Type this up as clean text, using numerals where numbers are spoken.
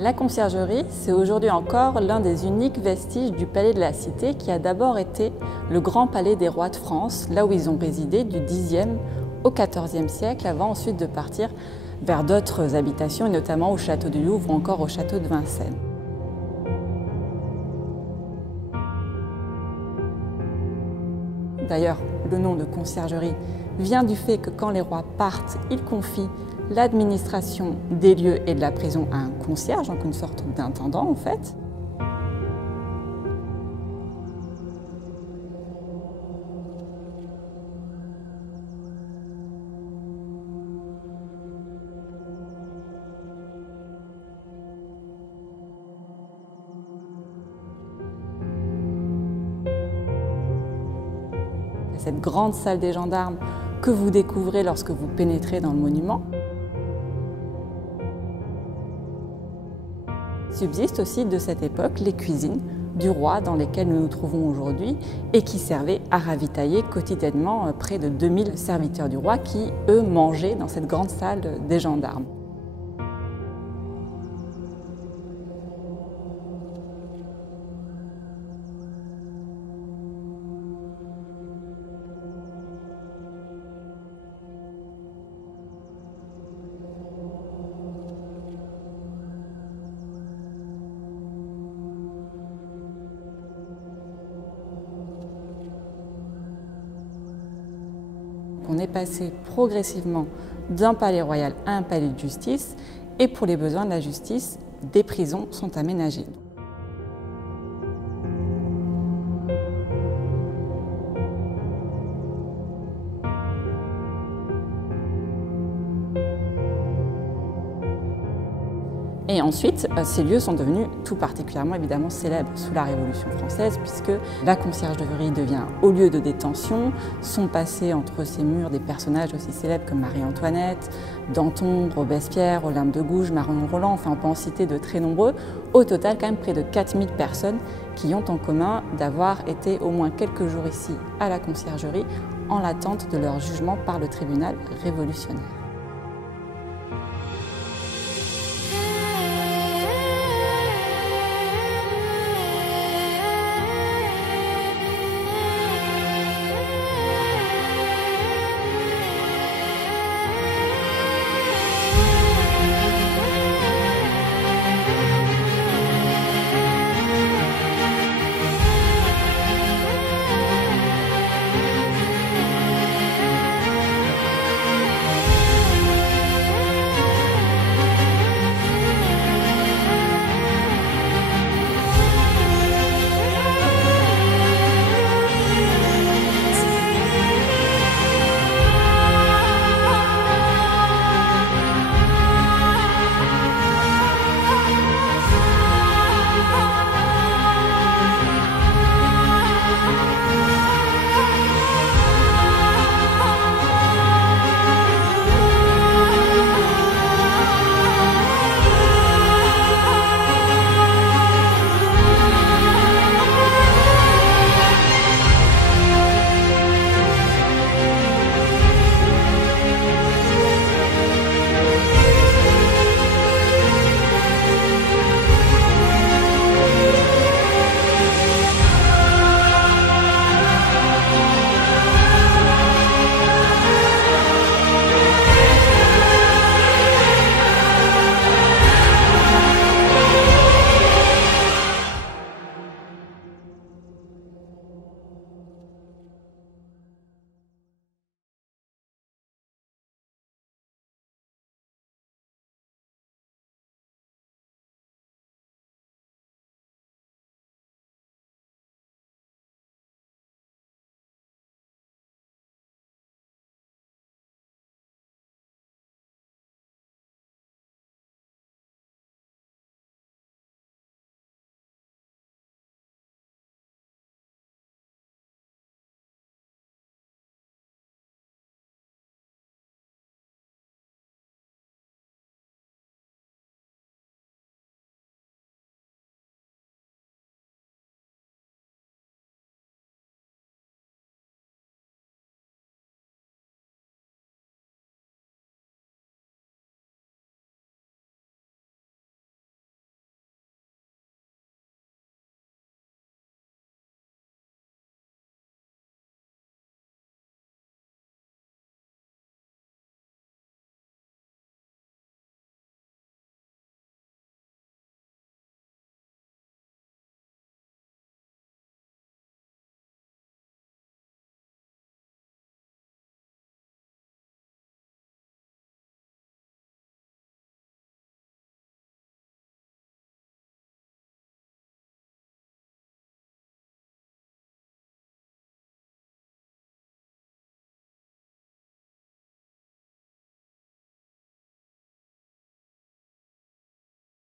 La Conciergerie, c'est aujourd'hui encore l'un des uniques vestiges du palais de la Cité qui a d'abord été le grand palais des rois de France, là où ils ont résidé du Xe au XIVe siècle, avant ensuite de partir vers d'autres habitations, et notamment au château du Louvre ou encore au château de Vincennes. D'ailleurs, le nom de conciergerie vient du fait que quand les rois partent, ils confient l'administration des lieux et de la prison à un concierge, donc une sorte d'intendant en fait. Cette grande salle des gendarmes que vous découvrez lorsque vous pénétrez dans le monument. Subsistent aussi de cette époque les cuisines du roi dans lesquelles nous nous trouvons aujourd'hui et qui servaient à ravitailler quotidiennement près de 2000 serviteurs du roi qui, eux, mangeaient dans cette grande salle des gendarmes. On est passé progressivement d'un palais royal à un palais de justice et pour les besoins de la justice, des prisons sont aménagées. Et ensuite, ces lieux sont devenus tout particulièrement évidemment célèbres sous la Révolution française puisque la conciergerie devient haut lieu de détention, sont passés entre ces murs des personnages aussi célèbres comme Marie-Antoinette, Danton, Robespierre, Olympe de Gouges, Marion Roland, enfin on peut en citer de très nombreux. Au total, quand même près de 4000 personnes qui ont en commun d'avoir été au moins quelques jours ici à la conciergerie en l'attente de leur jugement par le tribunal révolutionnaire.